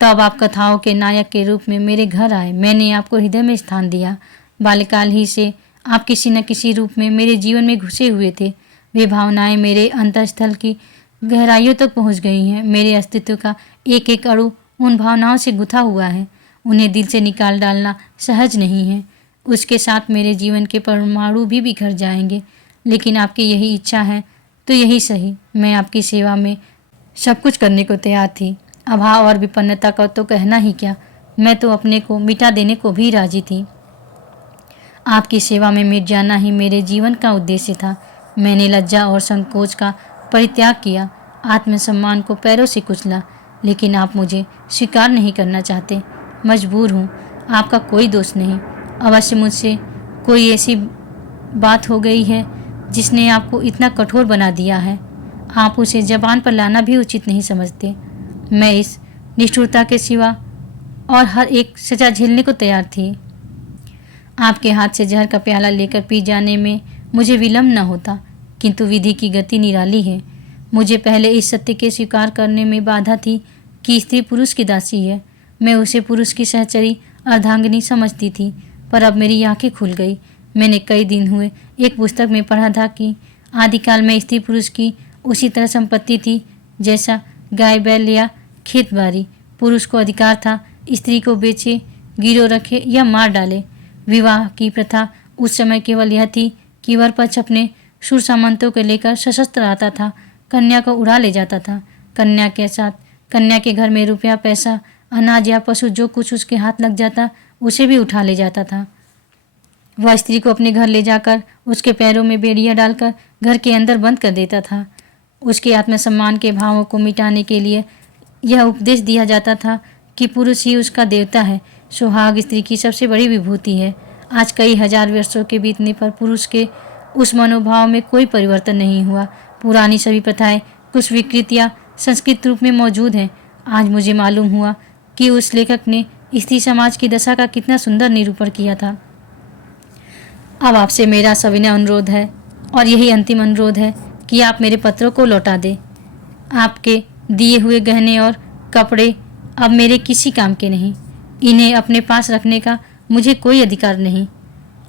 तब आप कथाओं के नायक के रूप में मेरे घर आए। मैंने आपको हृदय में स्थान दिया। बाल्यकाल ही से आप किसी न किसी रूप में मेरे जीवन में घुसे हुए थे। वे भावनाएं मेरे अंतःस्थल की गहराइयों तक पहुंच गई हैं। मेरे अस्तित्व का एक एक अणु उन भावनाओं से गुथा हुआ है। उन्हें दिल से निकाल डालना सहज नहीं है। उसके साथ मेरे जीवन के परमाणु भी बिखर जाएंगे। लेकिन आपकी यही इच्छा है तो यही सही। मैं आपकी सेवा में सब कुछ करने को तैयार थी। अभाव और विपन्नता का तो कहना ही क्या, मैं तो अपने को मिटा देने को भी राजी थी। आपकी सेवा में मिट जाना ही मेरे जीवन का उद्देश्य था। मैंने लज्जा और संकोच का परित्याग किया, आत्मसम्मान को पैरों से कुचला। लेकिन आप मुझे स्वीकार नहीं करना चाहते। मजबूर हूँ, आपका कोई दोष नहीं। अवश्य मुझसे कोई ऐसी बात हो गई है जिसने आपको इतना कठोर बना दिया है। आप उसे जबान पर लाना भी उचित नहीं समझते। मैं इस निष्ठुरता के सिवा और हर एक सजा झेलने को तैयार थी। आपके हाथ से जहर का प्याला लेकर पी जाने में मुझे विलम्ब न होता, किंतु विधि की गति निराली है। मुझे पहले इस सत्य के स्वीकार करने में बाधा थी कि स्त्री पुरुष की दासी है। मैं उसे पुरुष की सहचरी अर्धांगिनी समझती थी, पर अब मेरी आंखें खुल गई। मैंने कई दिन हुए एक पुस्तक में पढ़ा था कि आदिकाल में स्त्री पुरुष की उसी तरह संपत्ति थी जैसा गाय बैल या खेत बाड़ी। पुरुष को अधिकार था स्त्री को बेचे, गिरो रखे या मार डाले। विवाह की प्रथा उस समय केवल यह थी कि वर पक्ष अपने सुर सामंतों को लेकर सशस्त्र आता था, कन्या को उड़ा ले जाता था। कन्या के साथ कन्या के घर में रुपया, पैसा, अनाज या पशु जो कुछ उसके हाथ लग जाता उसे भी उठा ले जाता था। वह स्त्री को अपने घर ले जाकर उसके पैरों में बेड़ियां डालकर घर के अंदर बंद कर देता था। उसके आत्मसम्मान के भावों को मिटाने के लिए यह उपदेश दिया जाता था कि पुरुष ही उसका देवता है, सुहाग स्त्री की सबसे बड़ी विभूति है। आज कई हजार वर्षों के बीतने पर पुरुष के उस मनोभाव में कोई परिवर्तन नहीं हुआ। पुरानी सभी प्रथाएं कुछ विकृतियाँ संस्कृत रूप में मौजूद हैं। आज मुझे मालूम हुआ कि उस लेखक ने स्त्री समाज की दशा का कितना सुंदर निरूपण किया था। अब आपसे मेरा सविनय अनुरोध है, और यही अंतिम अनुरोध है कि आप मेरे पत्रों को लौटा दें। आपके दिए हुए गहने और कपड़े अब मेरे किसी काम के नहीं। इन्हें अपने पास रखने का मुझे कोई अधिकार नहीं।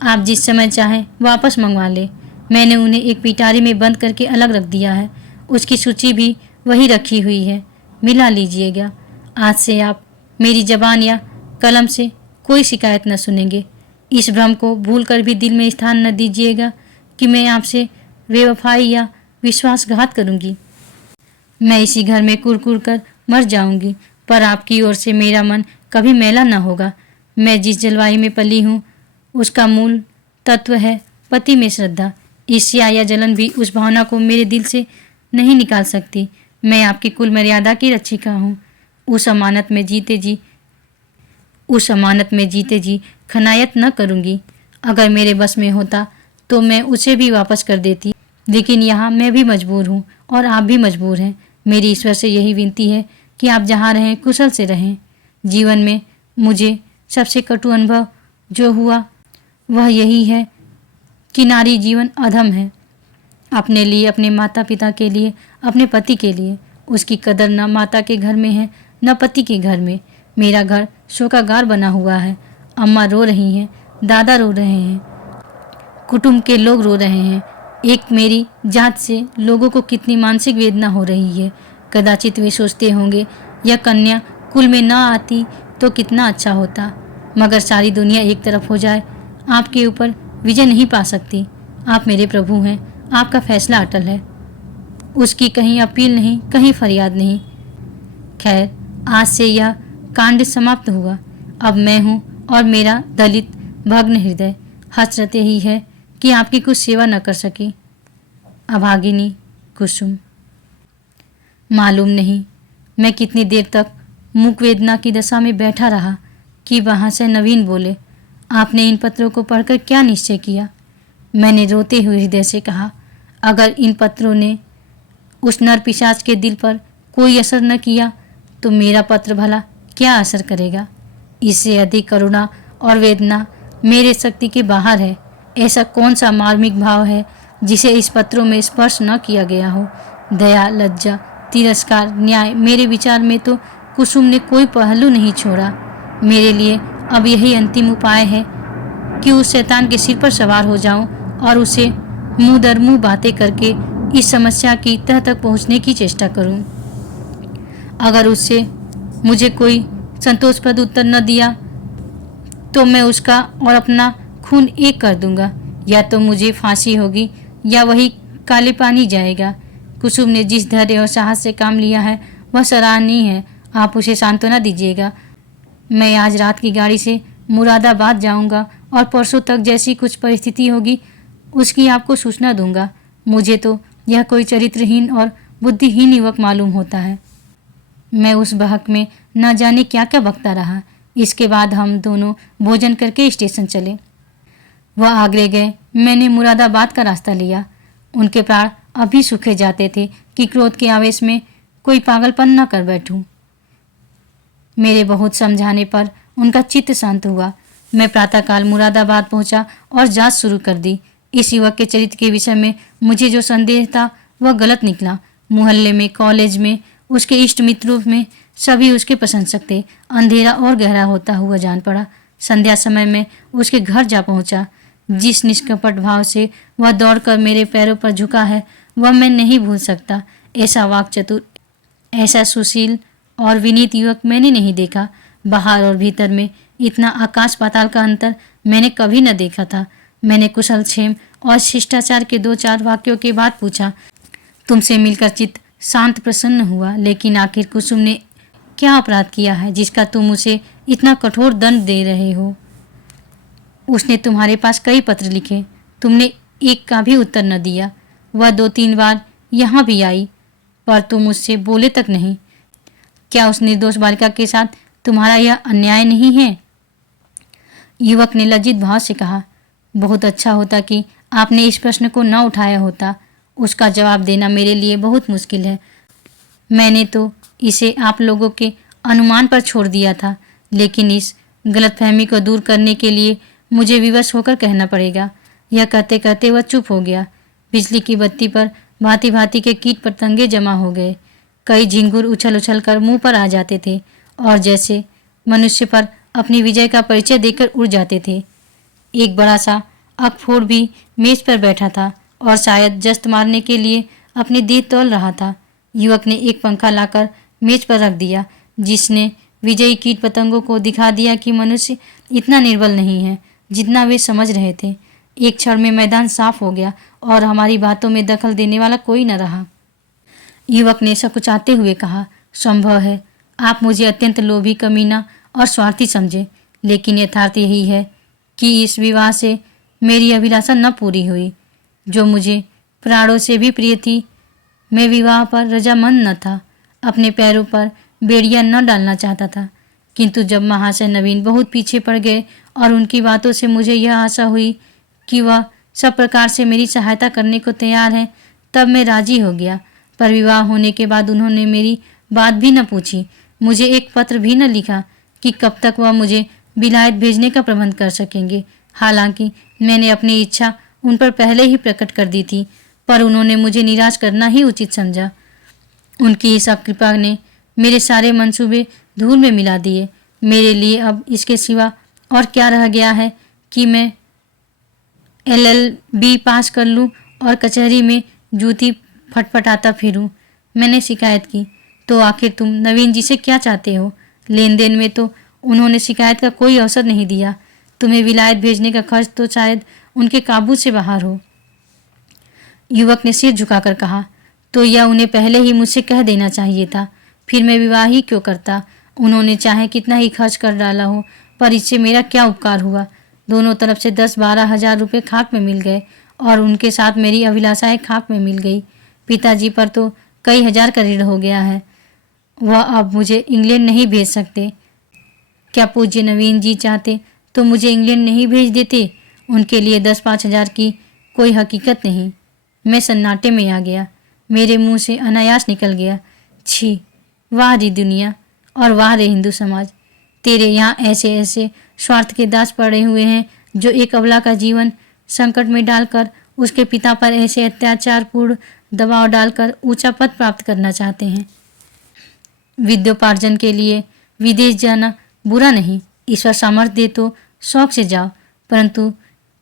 आप जिस समय चाहें वापस मंगवा लें। मैंने उन्हें एक पिटारी में बंद करके अलग रख दिया है। उसकी सूची भी वही रखी हुई है, मिला लीजिएगा। आज से आप मेरी जबान या कलम से कोई शिकायत न सुनेंगे। इस भ्रम को भूलकर भी दिल में स्थान न दीजिएगा कि मैं आपसे बेवफाई या विश्वासघात करूंगी। मैं इसी घर में कुर कर मर जाऊंगी, पर आपकी ओर से मेरा मन कभी मैला न होगा। मैं जिस जलवायु में पली हूँ उसका मूल तत्व है पति में श्रद्धा। ईर्ष्या या जलन भी उस भावना को मेरे दिल से नहीं निकाल सकती। मैं आपकी कुल मर्यादा की रक्षिका हूँ। उस अमानत में जीते जी खनायत न करूँगी। अगर मेरे बस में होता तो मैं उसे भी वापस कर देती, लेकिन यहाँ मैं भी मजबूर हूँ और आप भी मजबूर हैं। मेरी ईश्वर से यही विनती है कि आप जहाँ रहें कुशल से रहें। जीवन में मुझे सबसे कटु अनुभव जो हुआ वह यही है कि नारी जीवन अधम है। अपने लिए, अपने माता पिता के लिए, अपने पति के लिए उसकी कदर न माता के घर में है न पति के घर में। मेरा घर शोकागार बना हुआ है। अम्मा रो रही हैं, दादा रो रहे हैं, कुटुंब के लोग रो रहे हैं। एक मेरी जात से लोगों को कितनी मानसिक वेदना हो रही है। कदाचित वे सोचते होंगे यह कन्या कुल में न आती तो कितना अच्छा होता, मगर सारी दुनिया एक तरफ हो जाए आपके ऊपर विजय नहीं पा सकती। आप मेरे प्रभु हैं, आपका फैसला अटल है। उसकी कहीं अपील नहीं, कहीं फरियाद नहीं। खैर, आज से यह कांड समाप्त हुआ। अब मैं हूँ और मेरा दलित भग्न हृदय हसरते ही है कि आपकी कुछ सेवा न कर सकी। अभागिनी कुसुम। मालूम नहीं मैं कितनी देर तक मूक वेदना की दशा में बैठा रहा कि वहाँ से नवीन बोले, आपने इन पत्रों को पढ़कर क्या निश्चय किया? मैंने रोते हुए हृदय से कहा, अगर इन पत्रों ने उस नर पिशाच के दिल पर कोई असर न किया तो मेरा पत्र भला क्या असर करेगा? इससे अधिक करुणा और वेदना मेरे शक्ति के बाहर है। ऐसा कौन सा मार्मिक भाव है जिसे इस पत्रों में स्पर्श न किया गया हो? दया, लज्जा, तिरस्कार, न्याय, मेरे विचार में तो कुसुम ने कोई पहलू नहीं छोड़ा। मेरे लिए अब यही अंतिम उपाय है कि उस शैतान के सिर पर सवार हो जाऊं और उसे मुंह दर मुंह बातें करके इस समस्या की तह तक पहुंचने की चेष्टा करूं। अगर उससे मुझे कोई संतोषप्रद उत्तर न दिया तो मैं उसका और अपना खून एक कर दूंगा। या तो मुझे फांसी होगी या वही काले पानी जाएगा। कुसुम ने जिस धैर्य और साहस से काम लिया है वह सराहनीय है। आप उसे सांत्वना दीजिएगा। मैं आज रात की गाड़ी से मुरादाबाद जाऊंगा और परसों तक जैसी कुछ परिस्थिति होगी उसकी आपको सूचना दूंगा। मुझे तो यह कोई चरित्रहीन और बुद्धिहीन युवक मालूम होता है। मैं उस बहक में न जाने क्या क्या बकता रहा। इसके बाद हम दोनों भोजन करके स्टेशन चले। वह आगरे गए, मैंने मुरादाबाद का रास्ता लिया। उनके प्राण अभी सूखे जाते थे कि क्रोध के आवेश में कोई पागलपन न कर बैठूं। मेरे बहुत समझाने पर उनका चित्त शांत हुआ। मैं प्रातःकाल मुरादाबाद पहुंचा और जांच शुरू कर दी। इस युवक के चरित्र के विषय में मुझे जो संदेह था वह गलत निकला। मोहल्ले में, कॉलेज में, उसके इष्ट मित्रों में सभी उसके प्रशंसक थे। अंधेरा और गहरा होता हुआ जान पड़ा। संध्या समय में उसके घर जा पहुंचा। जिस निष्कपट भाव से वह दौड़कर मेरे पैरों पर झुका है वह मैं नहीं भूल सकता। ऐसा वाक्चतुर, ऐसा सुशील और विनीत युवक मैंने नहीं देखा। बाहर और भीतर में इतना आकाश पाताल का अंतर मैंने कभी न देखा था। मैंने कुशल क्षेम और शिष्टाचार के 2-4 वाक्यों के बाद पूछा, तुमसे मिलकर चित्त शांत प्रसन्न हुआ, लेकिन आखिर कुसुम ने क्या अपराध किया है जिसका तुम उसे इतना कठोर दंड दे रहे हो? उसने तुम्हारे पास कई पत्र लिखे, तुमने एक का भी उत्तर न दिया। वह 2-3 बार यहाँ भी आई पर तुम उससे बोले तक नहीं। क्या उस निर्दोष बालिका के साथ तुम्हारा यह अन्याय नहीं है? युवक ने लज्जित भाव से कहा, बहुत अच्छा होता कि आपने इस प्रश्न को न उठाया होता। उसका जवाब देना मेरे लिए बहुत मुश्किल है। मैंने तो इसे आप लोगों के अनुमान पर छोड़ दिया था, लेकिन इस गलतफहमी को दूर करने के लिए मुझे विवश होकर कहना पड़ेगा। यह कहते कहते वह चुप हो गया। बिजली की बत्ती पर भांति भांति के कीट पतंगे जमा हो गए। कई झिंगुर उछल उछल कर मुंह पर आ जाते थे और जैसे मनुष्य पर अपनी विजय का परिचय देकर उड़ जाते थे। एक बड़ा सा अकफोड़ भी मेज पर बैठा था और शायद जस्त मारने के लिए अपनी देह तौल रहा था। युवक ने एक पंखा लाकर मेज पर रख दिया, जिसने विजयी कीट पतंगों को दिखा दिया कि मनुष्य इतना निर्बल नहीं है जितना वे समझ रहे थे। एक क्षण में मैदान साफ हो गया और हमारी बातों में दखल देने वाला कोई न रहा। युवक ने सकुचाते हुए कहा, संभव है आप मुझे अत्यंत लोभी, कमीना और स्वार्थी समझे, लेकिन यथार्थ यही है कि इस विवाह से मेरी अभिलाषा न पूरी हुई जो मुझे प्राणों से भी प्रिय थी। मैं विवाह पर रजामंद न था, अपने पैरों पर बेड़ियां न डालना चाहता था, किंतु जब महाशय नवीन बहुत पीछे पड़ गए और उनकी बातों से मुझे यह आशा हुई कि वह सब प्रकार से मेरी सहायता करने को तैयार हैं, तब मैं राजी हो गया। पर विवाह होने के बाद उन्होंने मेरी बात भी न पूछी, मुझे एक पत्र भी न लिखा कि कब तक वह मुझे विलायत भेजने का प्रबंध कर सकेंगे। हालांकि मैंने अपनी इच्छा उन पर पहले ही प्रकट कर दी थी, पर उन्होंने मुझे निराश करना ही उचित समझा। उनकी इस कृपा ने मेरे सारे मंसूबे धूल में मिला दिए। मेरे लिए अब इसके सिवा और क्या रह गया है कि मैं LLB पास कर लूं और कचहरी में जूती फटफटाता फिरूं। मैंने शिकायत की, तो आखिर तुम नवीन जी से क्या चाहते हो? लेन देन में तो उन्होंने शिकायत का कोई अवसर नहीं दिया। तुम्हें विलायत भेजने का खर्च तो शायद उनके काबू से बाहर हो। युवक ने सिर झुकाकर कहा, तो यह उन्हें पहले ही मुझसे कह देना चाहिए था, फिर मैं विवाह ही क्यों करता। उन्होंने चाहे कितना ही खर्च कर डाला हो, पर इससे मेरा क्या उपकार हुआ। दोनों तरफ से 10-12 हजार रुपये खाक में मिल गए और उनके साथ मेरी अभिलाषाएं खाक में मिल गई। पिताजी पर तो कई हजार का ऋण हो गया है। वह अब मुझे इंग्लैंड नहीं भेज सकते। क्या पूज्य नवीन जी चाहते तो मुझे इंग्लैंड नहीं भेज देते? उनके लिए 10-5 हजार की कोई हकीकत नहीं। मैं सन्नाटे में आ गया। मेरे मुंह से अनायास निकल गया, छी, वाह री दुनिया और वाह रे हिंदू समाज। तेरे यहाँ ऐसे ऐसे स्वार्थ के दास पड़े हुए हैं जो एक अबला का जीवन संकट में डालकर उसके पिता पर ऐसे अत्याचारपूर्ण दबाव डालकर ऊंचा पद प्राप्त करना चाहते हैं। विद्योपार्जन के लिए विदेश जाना बुरा नहीं, ईश्वर सामर्थ्य दे तो शौक से जाओ, परंतु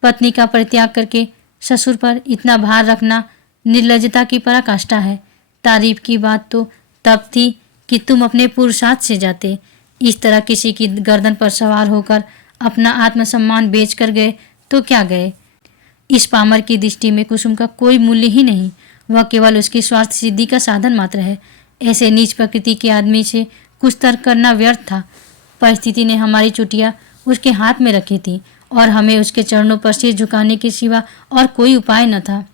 पत्नी का परित्याग करके ससुर पर इतना भार रखना निर्लज्जता की पराकाष्ठा है। तारीफ की बात तो तब थी कि तुम अपने पुरुषार्थ से जाते। इस तरह किसी की गर्दन पर सवार होकर अपना आत्मसम्मान बेच कर गए तो क्या गए। इस पामर की दृष्टि में कुसुम का कोई मूल्य ही नहीं, वह केवल उसकी स्वार्थ सिद्धि का साधन मात्र है। ऐसे नीच प्रकृति के आदमी से कुछ तर्क करना व्यर्थ था। परिस्थिति ने हमारी चुटिया उसके हाथ में रखी थी और हमें उसके चरणों पर सिर झुकाने के सिवा और कोई उपाय न था।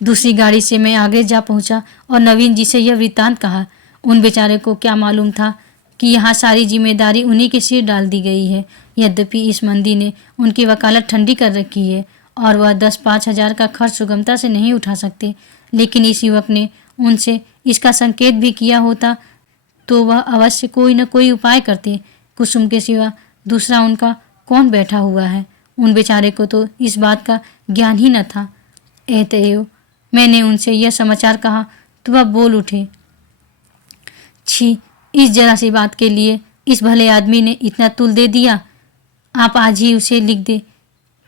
दूसरी गाड़ी से मैं आगरे जा पहुंचा और नवीन जी से यह वृत्तांत कहा। उन बेचारे को क्या मालूम था कि यहाँ सारी जिम्मेदारी उन्हीं के सिर डाल दी गई है। यद्यपि इस मंदी ने उनकी वकालत ठंडी कर रखी है और वह 10-5 हजार का खर्च सुगमता से नहीं उठा सकते, लेकिन इस युवक ने उनसे इसका संकेत भी किया होता तो वह अवश्य कोई न कोई उपाय करते। कुसुम के सिवा दूसरा उनका कौन बैठा हुआ है? उन बेचारे को तो इस बात का ज्ञान ही न था। एतएव मैंने उनसे यह समाचार कहा तो वह बोल उठे, छी, इस जरा सी बात के लिए इस भले आदमी ने इतना तुल दे दिया। आप आज ही उसे लिख दे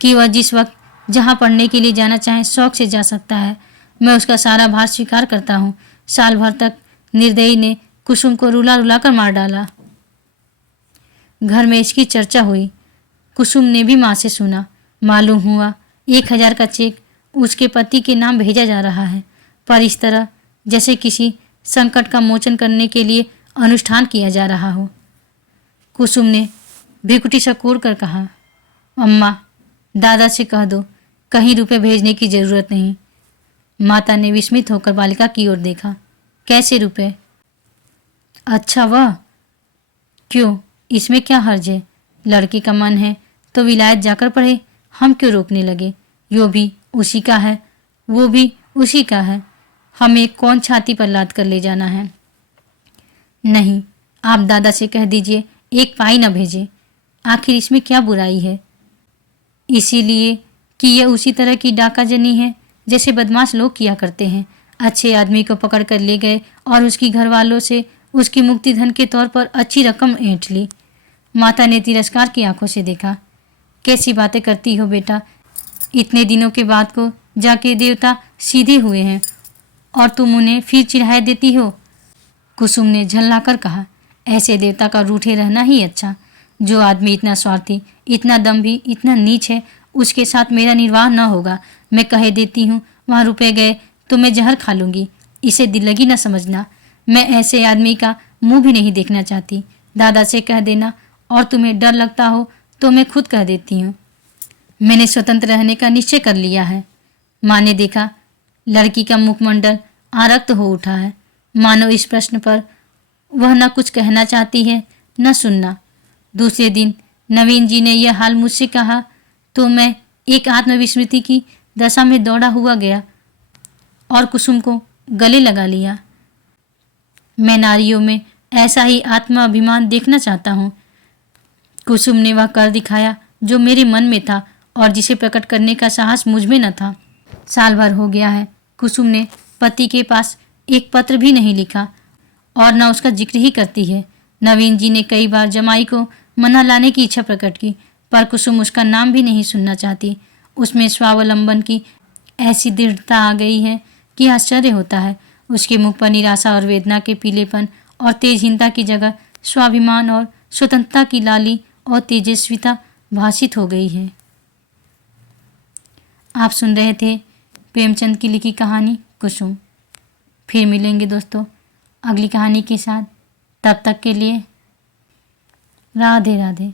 कि वह जिस वक्त जहाँ पढ़ने के लिए जाना चाहे शौक से जा सकता है। मैं उसका सारा भार स्वीकार करता हूँ। साल भर तक निर्दयी ने कुसुम को रुला रुला कर मार डाला। घर में इसकी चर्चा हुई। कुसुम ने भी माँ से सुना। मालूम हुआ 1000 का चेक उसके पति के नाम भेजा जा रहा है, पर इस तरह जैसे किसी संकट का मोचन करने के लिए अनुष्ठान किया जा रहा हो। कुसुम ने भ्रिकुटी सकोड़ कर कहा, अम्मा, दादा से कह दो कहीं रुपए भेजने की जरूरत नहीं। माता ने विस्मित होकर बालिका की ओर देखा। कैसे रुपए? अच्छा, वह क्यों, इसमें क्या हर्ज है? लड़की का मन है तो विलायत जाकर पढ़े, हम क्यों रोकने लगे? यो भी उसी का है, वो भी उसी का है, हमें कौन छाती पर लाद कर ले जाना है? नहीं, आप दादा से कह दीजिए 1 पाई न भेजे। आखिर इसमें क्या बुराई है? इसीलिए कि यह उसी तरह की डाकाजनी है जैसे बदमाश लोग किया करते हैं। अच्छे आदमी को पकड़ कर ले गए और उसकी घर वालों से उसकी मुक्ति धन के तौर पर अच्छी रकम ऐंठ ली। माता ने तिरस्कार की आंखों से देखा। कैसी बातें करती हो बेटा, इतने दिनों के बाद को जाके देवता सीधे हुए हैं और तुम उन्हें फिर चिढ़ाए देती हो। कुसुम ने झल्लाकर कहा, ऐसे देवता का रूठे रहना ही अच्छा। जो आदमी इतना स्वार्थी, इतना दम्भी, इतना नीच है, उसके साथ मेरा निर्वाह न होगा। मैं कह देती हूँ वहाँ रुपए गए तो मैं जहर खा लूँगी। इसे दिल लगी न समझना। मैं ऐसे आदमी का मुंह भी नहीं देखना चाहती। दादा से कह देना, और तुम्हें डर लगता हो तो मैं खुद कह देती हूँ। मैंने स्वतंत्र रहने का निश्चय कर लिया है। माँ ने देखा लड़की का मुखमंडल आरक्त हो उठा है, मानो इस प्रश्न पर वह न कुछ कहना चाहती है न सुनना। दूसरे दिन नवीन जी ने यह हाल मुझसे कहा तो मैं एक आत्मविस्मृति की दशा में दौड़ा हुआ गया और कुसुम को गले लगा लिया। मैं नारियों में ऐसा ही आत्माभिमान देखना चाहता हूँ। कुसुम ने वह कर दिखाया जो मेरे मन में था और जिसे प्रकट करने का साहस मुझ में न था। साल भर हो गया है, कुसुम ने पति के पास एक पत्र भी नहीं लिखा और न उसका जिक्र ही करती है। नवीन जी ने कई बार जमाई को मना लाने की इच्छा प्रकट की, पर कुसुम उसका नाम भी नहीं सुनना चाहती। उसमें स्वावलंबन की ऐसी दृढ़ता आ गई है कि आश्चर्य होता है। उसके मुख पर निराशा और वेदना के पीलेपन और तेजहीनता की जगह स्वाभिमान और स्वतंत्रता की लाली और तेजस्विता भाषित हो गई है। आप सुन रहे थे प्रेमचंद की लिखी कहानी कुसुम। फिर मिलेंगे दोस्तों अगली कहानी के साथ। तब तक के लिए राधे राधे।